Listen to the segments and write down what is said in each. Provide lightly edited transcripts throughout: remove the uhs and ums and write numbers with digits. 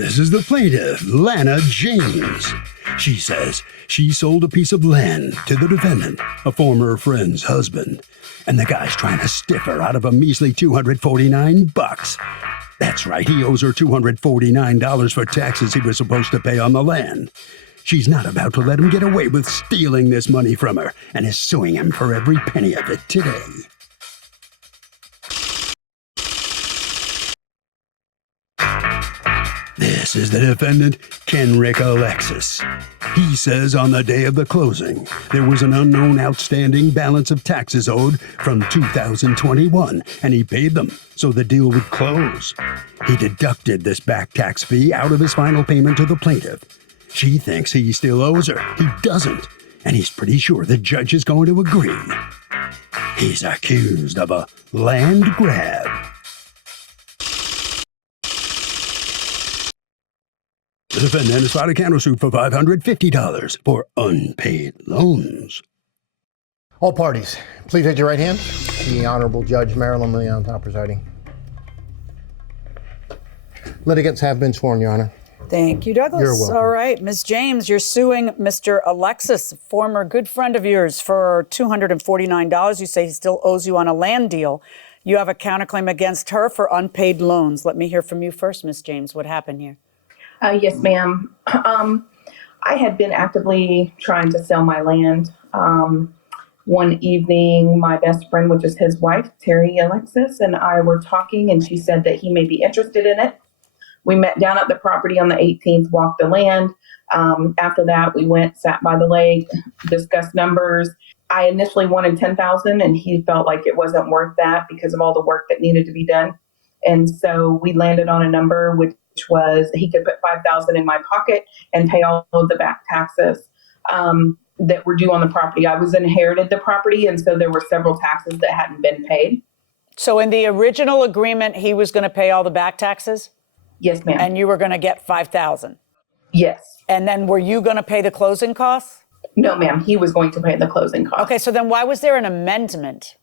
This is the plaintiff, Lana James. She says she sold a piece of land to the defendant, a former friend's husband, and the guy's trying to stiff her out of a measly $249. That's right, he owes her $249 for taxes he was supposed to pay on the land. She's not about to let him get away with stealing this money from her and is suing him for every penny of it today. This is the defendant, Kenrick Alexis. He says on the day of the closing, there was an unknown outstanding balance of taxes owed from 2021, and he paid them, so the deal would close. He deducted this back tax fee out of his final payment to the plaintiff. She thinks he still owes her. He doesn't, and he's pretty sure the judge is going to agree. He's accused of a land grab. The defendant has filed a countersuit for $550 for unpaid loans. All parties, please raise your right hand. The Honorable Judge Marilyn Leon presiding. Litigants have been sworn, Your Honor. Thank you, Douglas. You're welcome. All right, Ms. James, you're suing Mr. Alexis, a former good friend of yours, for $249. You say he still owes you on a land deal. You have a counterclaim against her for unpaid loans. Let me hear from you first, Ms. James. What happened here? Yes, ma'am. I had been actively trying to sell my land. One evening, my best friend, which is his wife, Terry Alexis, and I were talking, and she said that he may be interested in it. We met down at the property on the 18th, walked the land. After that, we went, sat by the lake, discussed numbers. I initially wanted $10,000, and he felt like it wasn't worth that because of all the work that needed to be done. And so we landed on a number which was he could put $5,000 in my pocket and pay all of the back taxes that were due on the property. I was inherited the property, and so there were several taxes that hadn't been paid. So in the original agreement, he was going to pay all the back taxes? Yes, ma'am. And you were going to get $5,000? Yes. And then were you going to pay the closing costs? No, ma'am. He was going to pay the closing costs. Okay, so then why was there an amendment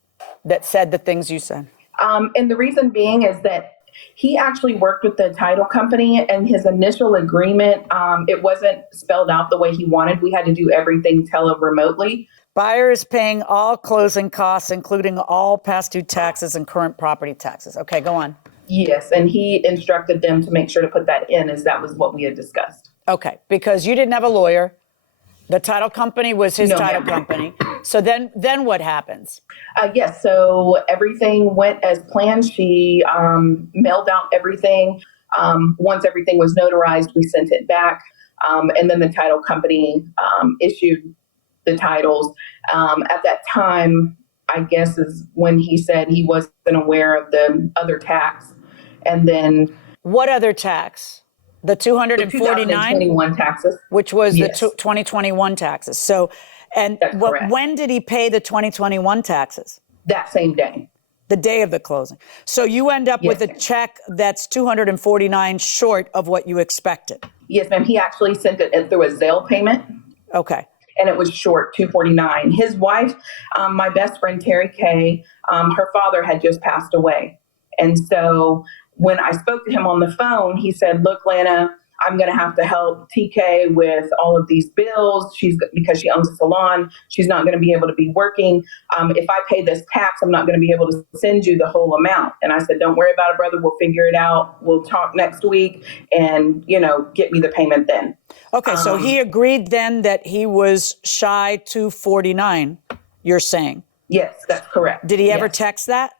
that said the things you said? And the reason being is that he actually worked with the title company, and his initial agreement, it wasn't spelled out the way he wanted. We had to do everything remotely. Buyer is paying all closing costs, including all past due taxes and current property taxes. Okay, go on. Yes, and he instructed them to make sure to put that in, as that was what we had discussed. Okay, because you didn't have a lawyer. The title company was his title company. So then what happens? Yes, so everything went as planned. She mailed out everything. Once everything was notarized, we sent it back. And then the title company issued the titles. At that time, I guess is when he said he wasn't aware of the other tax. And then... What other tax? The 249? 2021 taxes. Which was Yes. the 2021 taxes. So, and when did he pay the 2021 taxes? That same day. The day of the closing. So you end up with a check that's 249 short of what you expected. Yes, ma'am. He actually sent it through a Zelle payment. Okay. And it was short, $249. His wife, my best friend, Terry Kay, her father had just passed away. And so when I spoke to him on the phone, he said, look, Lana, I'm going to have to help TK with all of these bills. Because she owns a salon, she's not going to be able to be working. If I pay this tax, I'm not going to be able to send you the whole amount. And I said, don't worry about it, brother. We'll figure it out. We'll talk next week and, get me the payment then. Okay. So he agreed then that he was shy $249, you're saying? Yes, that's correct. Did he ever text that?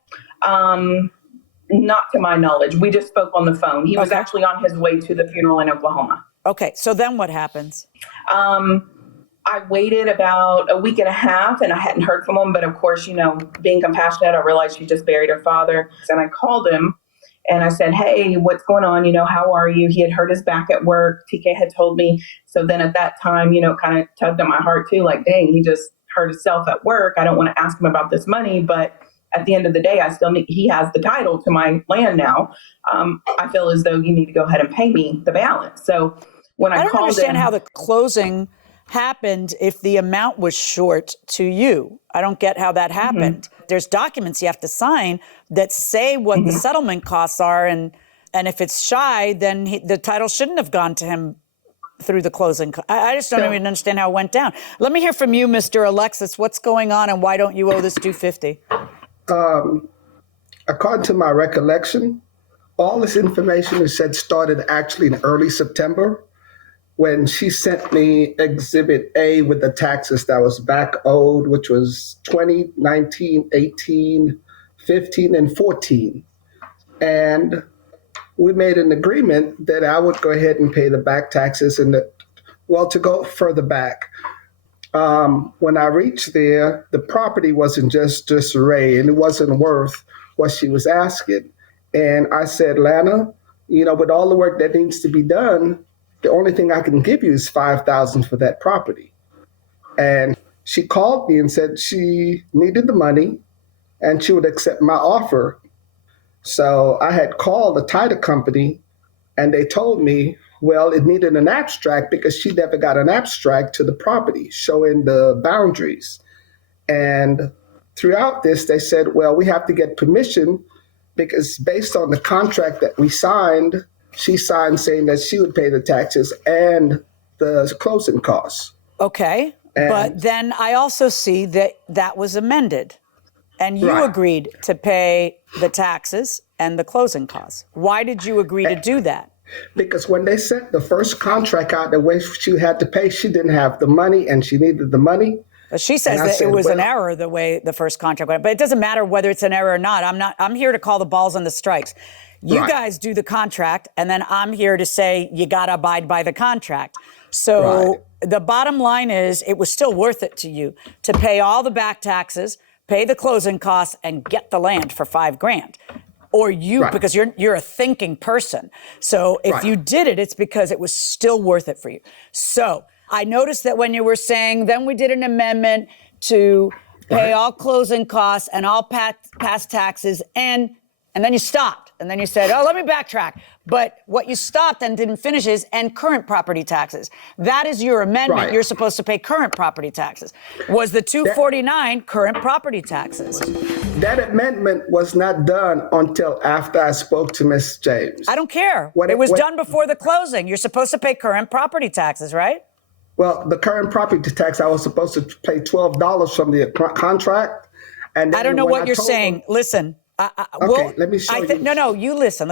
Not to my knowledge. We just spoke on the phone. He was actually on his way to the funeral in Oklahoma. Okay. So then what happens? I waited about a week and a half and I hadn't heard from him. But of course, being compassionate, I realized she just buried her father. And I called him and I said, hey, what's going on? How are you? He had hurt his back at work. TK had told me. So then at that time, kind of tugged at my heart too. Like, dang, he just hurt himself at work. I don't want to ask him about this money, but at the end of the day, he has the title to my land now. I feel as though you need to go ahead and pay me the balance. So when I don't understand how the closing happened if the amount was short to you. I don't get how that happened. There's documents you have to sign that say what the settlement costs are and And if it's shy, then the title shouldn't have gone to him through the closing. I just don't even understand how it went down. Let me hear from you, Mr. Alexis. What's going on, and why don't you owe this $250? According to my recollection, all this information is said started actually in early September when she sent me Exhibit A with the taxes that was back owed, which was 2019, 18, 15, and 14. And we made an agreement that I would go ahead and pay the back taxes. And to go further back, when I reached there, the property was in just disarray and it wasn't worth what she was asking. And I said, Lana, with all the work that needs to be done, the only thing I can give you is $5,000 for that property. And she called me and said she needed the money and she would accept my offer. So I had called the title company and they told me, well, it needed an abstract because she never got an abstract to the property showing the boundaries. And throughout this, they said, well, we have to get permission because based on the contract that we signed, she signed saying that she would pay the taxes and the closing costs. Okay, but then I also see that that was amended. And you agreed to pay the taxes and the closing costs. Why did you agree to do that? Because when they sent the first contract out, the way she had to pay, she didn't have the money and she needed the money. She says that it was an error the way the first contract went, but it doesn't matter whether it's an error or not. I'm here to call the balls and the strikes. You guys do the contract, and then I'm here to say you got to abide by the contract. So the bottom line is it was still worth it to you to pay all the back taxes, pay the closing costs, and get the land for $5,000. Or because you're a thinking person. So if you did it, it's because it was still worth it for you. So I noticed that when you were saying, then we did an amendment to pay all closing costs and all past taxes, and then you stopped. And then you said, oh, let me backtrack. But what you stopped and didn't finish is, and current property taxes. That is your amendment. You're supposed to pay current property taxes. Was the $249 current property taxes? That amendment was not done until after I spoke to Ms. James. I don't care. It was done before the closing. You're supposed to pay current property taxes, right? Well, the current property tax, I was supposed to pay $12 from the contract. And I don't know what you're saying. Listen. Let me show you. No, you listen.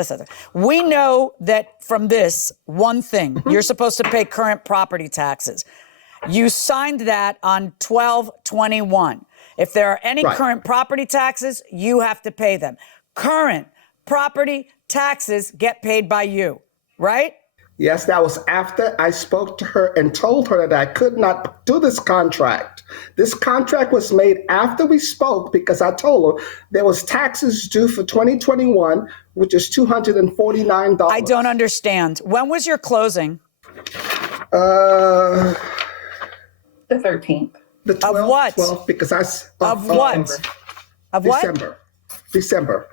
We know that from this one thing, you're supposed to pay current property taxes. You signed that on 12/21. If there are any current property taxes, you have to pay them. Current property taxes get paid by you, right? Yes, that was after I spoke to her and told her that I could not do this contract. This contract was made after we spoke because I told her there was taxes due for 2021, which is $249. I don't understand. When was your closing? The 13th. The 12th, of what? 12th, because of what? Of what? December.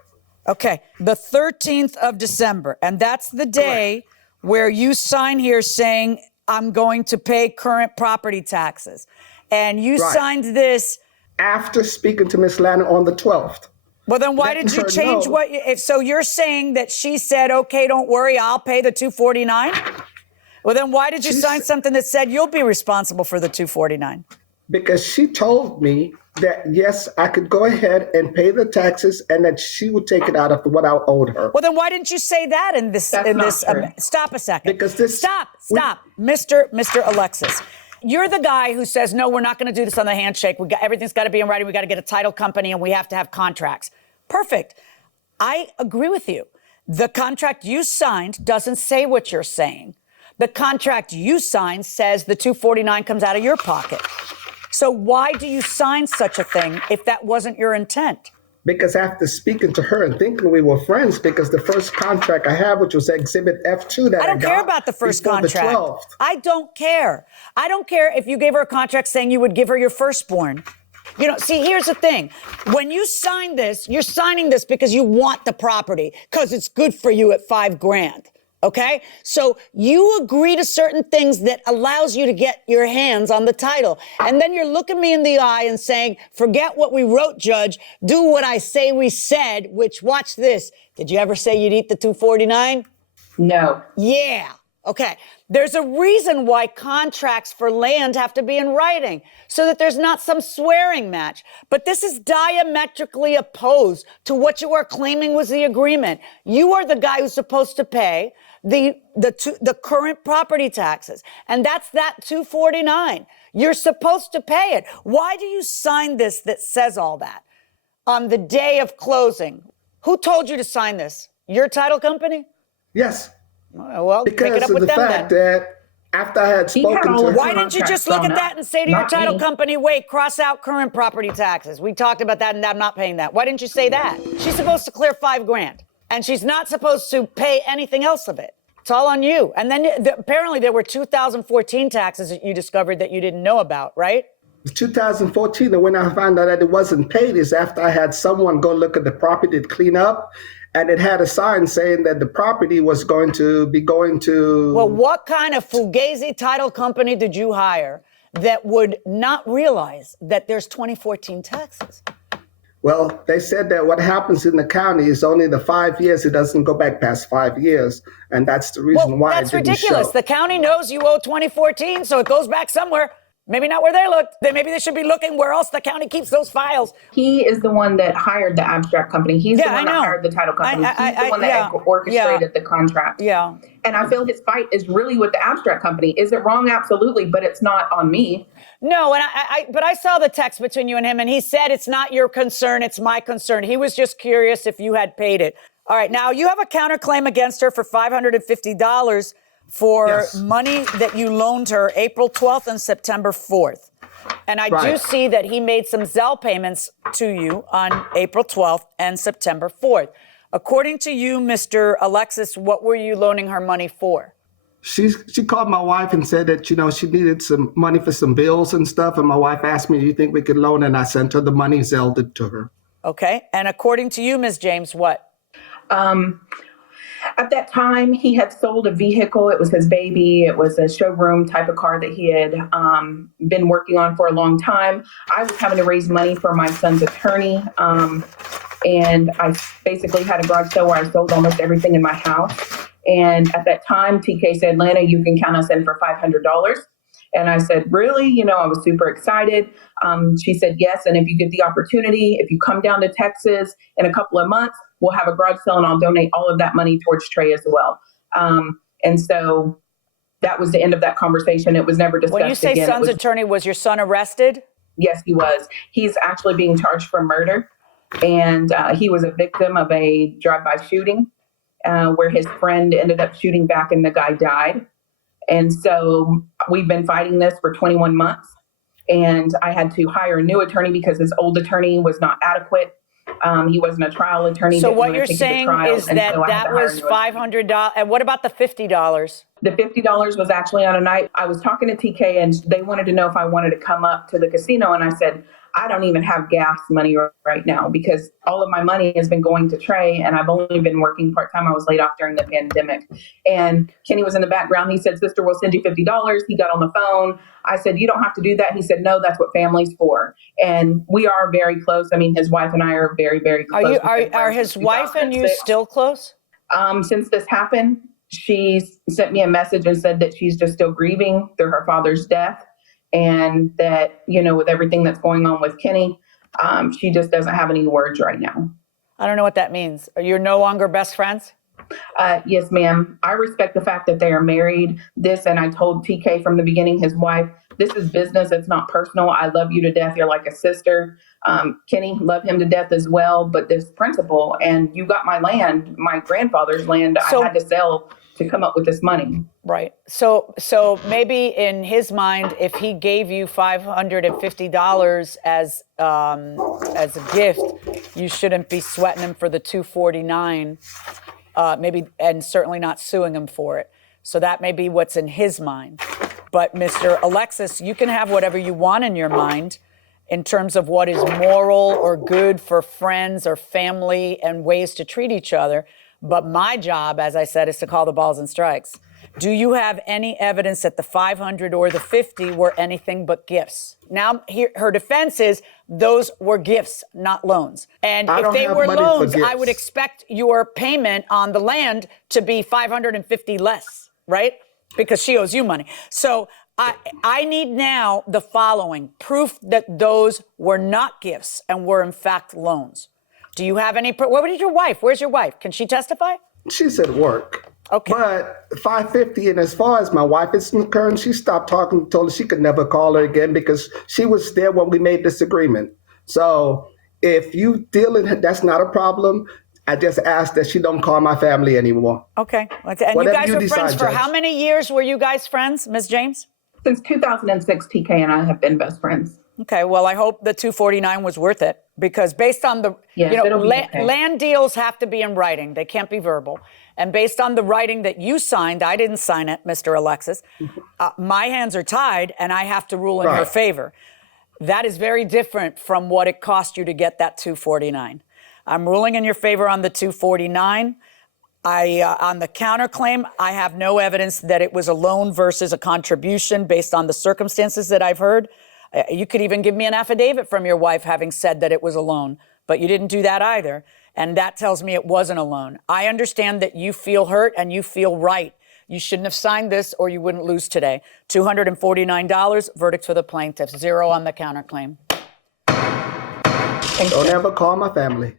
Okay, the 13th of December, and that's the day where you sign here saying, I'm going to pay current property taxes. And you signed this after speaking to Miss Lana on the 12th. Well, then why did you change so you're saying that she said, okay, don't worry, I'll pay the $249? Well, then why did you sign something that said you'll be responsible for the $249? Because she told me that, yes, I could go ahead and pay the taxes and that she would take it out of what I owed her. Well, then why didn't you say that in this? Stop a second. Because this. Stop, Mr. Alexis. You're the guy who says, no, we're not going to do this on the handshake. Everything's got to be in writing. We got to get a title company and we have to have contracts. Perfect. I agree with you. The contract you signed doesn't say what you're saying. The contract you signed says the $249 comes out of your pocket. So why do you sign such a thing if that wasn't your intent? Because after speaking to her and thinking we were friends, because the first contract I have, which was Exhibit F2 that I don't care about the first contract. I don't care. I don't care if you gave her a contract saying you would give her your firstborn. See, here's the thing. When you sign this, you're signing this because you want the property, because it's good for you at $5,000. Okay, so you agree to certain things that allows you to get your hands on the title. And then you're looking me in the eye and saying, forget what we wrote, Judge, do what I say we said, which, watch this. Did you ever say you'd eat the 249? No. Yeah. Okay. There's a reason why contracts for land have to be in writing, so that there's not some swearing match. But this is diametrically opposed to what you are claiming was the agreement. You are the guy who's supposed to pay the current property taxes, and that's that 249. You're supposed to pay it. Why do you sign this that says all that on the day of closing? Who told you to sign this? Your title company? Yes. Well, Because pick it up of with the them fact then. that after I had He had spoken all to the her, Why didn't you just look at that and say to your Not title me. company, wait, cross out current property taxes? We talked about that and I'm not paying that. Why didn't you say that? She's supposed to clear $5,000 and she's not supposed to pay anything else of it. It's all on you. And then apparently there were 2014 taxes that you discovered that you didn't know about, right? 2014, and when I found out that it wasn't paid is after I had someone go look at the property to clean up, and it had a sign saying that the property was going to be going to... Well, what kind of fugazi title company did you hire that would not realize that there's 2014 taxes? Well, they said that what happens in the county is only the 5 years. It doesn't go back past 5 years. And that's the reason why that's it didn't ridiculous. show. The county knows you owe 2014, so it goes back somewhere. Maybe not where they looked. Maybe they should be looking where else the county keeps those files. He is the one that hired the abstract company. He's the Yeah, I one that know. hired the title company. He's the one that yeah, orchestrated the contract. Yeah. And I feel his fight is really with the abstract company. Is it wrong? Absolutely, but it's not on me. No, and but I saw the text between you and him, and he said it's not your concern, it's my concern. He was just curious if you had paid it. All right, now you have a counterclaim against her for $550 for Yes. money that you loaned her April 12th and September 4th. And I do Right. see that he made some Zelle payments to you on April 12th and September 4th. According to you, Mr. Alexis, what were you loaning her money for? She called my wife and said that, she needed some money for some bills and stuff. And my wife asked me, do you think we could loan? And I sent her the money, Zelled it to her. Okay. And according to you, Ms. James, what? At that time, he had sold a vehicle. It was his baby. It was a showroom type of car that he had been working on for a long time. I was having to raise money for my son's attorney. And I basically had a garage sale where I sold almost everything in my house. And at that time, TK said, Lana, you can count us in for $500. And I said, really? I was super excited. She said, yes. And if you get the opportunity, if you come down to Texas in a couple of months, we'll have a garage sale and I'll donate all of that money towards Trey as well. And so that was the end of that conversation. It was never discussed again. When you say son's attorney, was your son arrested? Yes, he was. He's actually being charged for murder. And he was a victim of a drive-by shooting where his friend ended up shooting back and the guy died. And so we've been fighting this for 21 months. And I had to hire a new attorney because his old attorney was not adequate. He wasn't a trial attorney. So what you're saying is that that was $500. And what about the $50? The $50 was actually on a night. I was talking to TK and they wanted to know if I wanted to come up to the casino. And I said, I don't even have gas money right now because all of my money has been going to Trey and I've only been working part-time. I was laid off during the pandemic. And Kenny was in the background. He said, sister, we'll send you $50. He got on the phone. I said, you don't have to do that. He said, no, that's what family's for. And we are very close. I mean, his wife and I are very, very close. Are his wife and you still close? Since this happened, she sent me a message and said that she's just still grieving through her father's death. And that, with everything that's going on with Kenny, she just doesn't have any words right now. I don't know what that means. Are you no longer best friends? Yes, ma'am. I respect the fact that they are married. And I told TK from the beginning, his wife, this is business. It's not personal. I love you to death. You're like a sister. Kenny, love him to death as well. But this principle, and you got my land, my grandfather's land, I had to sell to come up with this money. Right. So maybe in his mind, if he gave you $550 as a gift, you shouldn't be sweating him for the $249, maybe, and certainly not suing him for it. So that may be what's in his mind. But Mr. Alexis, you can have whatever you want in your mind in terms of what is moral or good for friends or family and ways to treat each other. But my job, as I said, is to call the balls and strikes. Do you have any evidence that the 500 or the 50 were anything but gifts? Now, her defense is those were gifts, not loans. And if they were loans, I would expect your payment on the land to be 550 less, right? Because she owes you money. So I need now the following: proof that those were not gifts and were in fact loans. Do you have any? What did your wife? Where's your wife? Can she testify? She's at work. Okay. But 550, and as far as my wife is concerned, she stopped talking, told her she could never call her again because she was there when we made this agreement. So if you deal in, that's not a problem. I just ask that she don't call my family anymore. Okay. And you guys were friends for how many years were you guys friends, Ms. James? Since 2006, TK and I have been best friends. Okay, well, I hope the 249 was worth it, because based on the, land deals have to be in writing. They can't be verbal. And based on the writing that you signed, I didn't sign it, Mr. Alexis, my hands are tied and I have to rule in your favor. That is very different from what it cost you to get that 249. I'm ruling in your favor on the 249. On the counterclaim, I have no evidence that it was a loan versus a contribution based on the circumstances that I've heard. You could even give me an affidavit from your wife having said that it was a loan, but you didn't do that either. And that tells me it wasn't a loan. I understand that you feel hurt and you feel right. You shouldn't have signed this or you wouldn't lose today. $249, verdict for the plaintiff, 0 on the counterclaim. Don't ever call my family.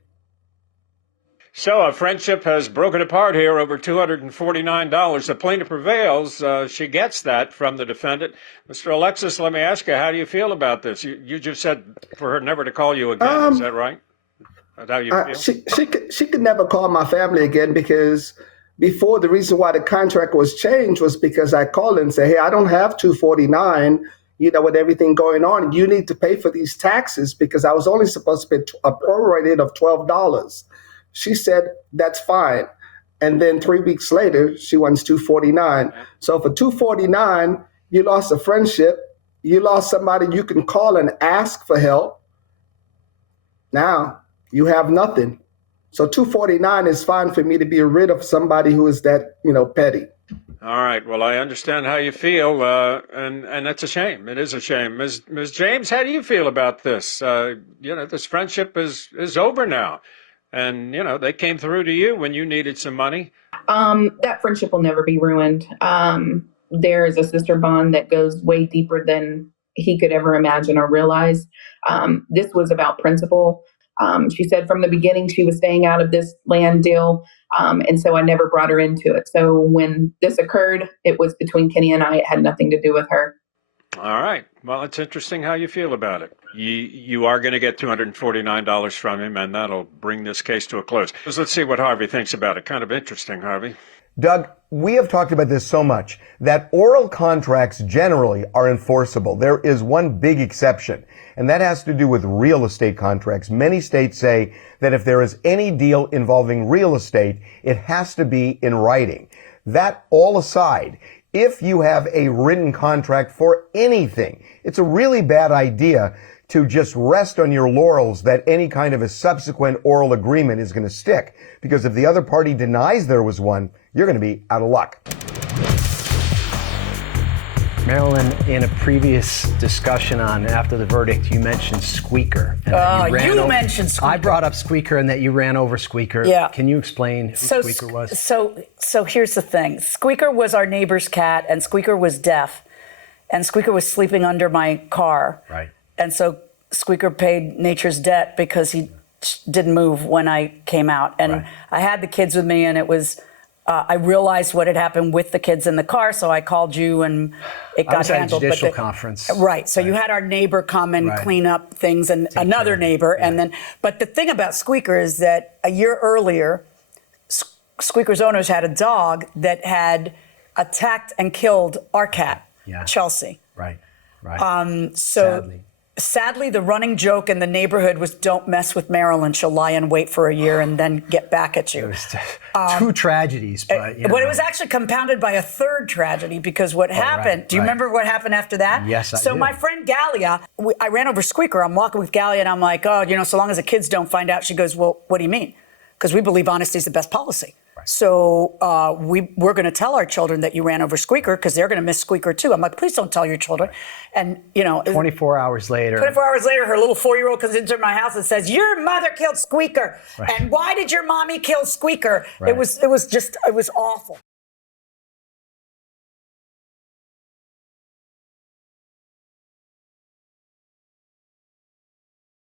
So a friendship has broken apart here over $249. The plaintiff prevails. She gets that from the defendant. Mr. Alexis, let me ask you, how do you feel about this? You just said for her never to call you again. Is that right? That's how you feel? She could never call my family again, because before, the reason why the contract was changed was because I called and said, hey, I don't have 249, with everything going on. You need to pay for these taxes, because I was only supposed to pay a prorated of $12. She said, that's fine. And then 3 weeks later, she wants 249. So for 249, you lost a friendship. You lost somebody you can call and ask for help. Now you have nothing. So 249 is fine for me to be rid of somebody who is that, petty. All right. Well, I understand how you feel, and that's a shame. It is a shame. Ms. James, how do you feel about this? This friendship is over now. And, they came through to you when you needed some money. That friendship will never be ruined. There is a sister bond that goes way deeper than he could ever imagine or realize. This was about principle. She said from the beginning she was staying out of this land deal. And so I never brought her into it. So when this occurred, it was between Kenny and I. It had nothing to do with her. All right. Well, it's interesting how you feel about it. You are going to get $249 from him, and that'll bring this case to a close. Let's see what Harvey thinks about it. Kind of interesting, Harvey. Doug, we have talked about this so much that oral contracts generally are enforceable. There is one big exception, and that has to do with real estate contracts. Many states say that if there is any deal involving real estate, it has to be in writing. That all aside, if you have a written contract for anything, it's a really bad idea to just rest on your laurels that any kind of a subsequent oral agreement is going to stick. Because if the other party denies there was one, you're going to be out of luck. Marilyn, in a previous discussion on after the verdict, you mentioned Squeaker. And you mentioned Squeaker. I brought up Squeaker and that you ran over Squeaker. Yeah. Can you explain who Squeaker was? So here's the thing. Squeaker was our neighbor's cat, and Squeaker was deaf. And Squeaker was sleeping under my car. Right. And so Squeaker paid nature's debt because he didn't move when I came out. And I had the kids with me, and it was... I realized what had happened with the kids in the car, so I called you, and it got handled. At a judicial conference. Right. So you had our neighbor come and clean up things, and another neighbor, and then. But the thing about Squeaker is that a year earlier, Squeaker's owners had a dog that had attacked and killed our cat, Chelsea. Right. Sadly, the running joke in the neighborhood was, don't mess with Marilyn. She'll lie in wait for a year and then get back at you. It was two tragedies, but... But it was actually compounded by a third tragedy, because what happened... Do you remember what happened after that? Yes, I do. So my friend Gallia, I ran over Squeaker. I'm walking with Gallia, and I'm like, so long as the kids don't find out. She goes, well, what do you mean? Because we believe honesty is the best policy. So we're going to tell our children that you ran over Squeaker because they're going to miss Squeaker too. I'm like, please don't tell your children. And 24 hours later. 24 hours later, her little 4-year-old comes into my house and says, "Your mother killed Squeaker." Right. And why did your mommy kill Squeaker? Right. It was awful.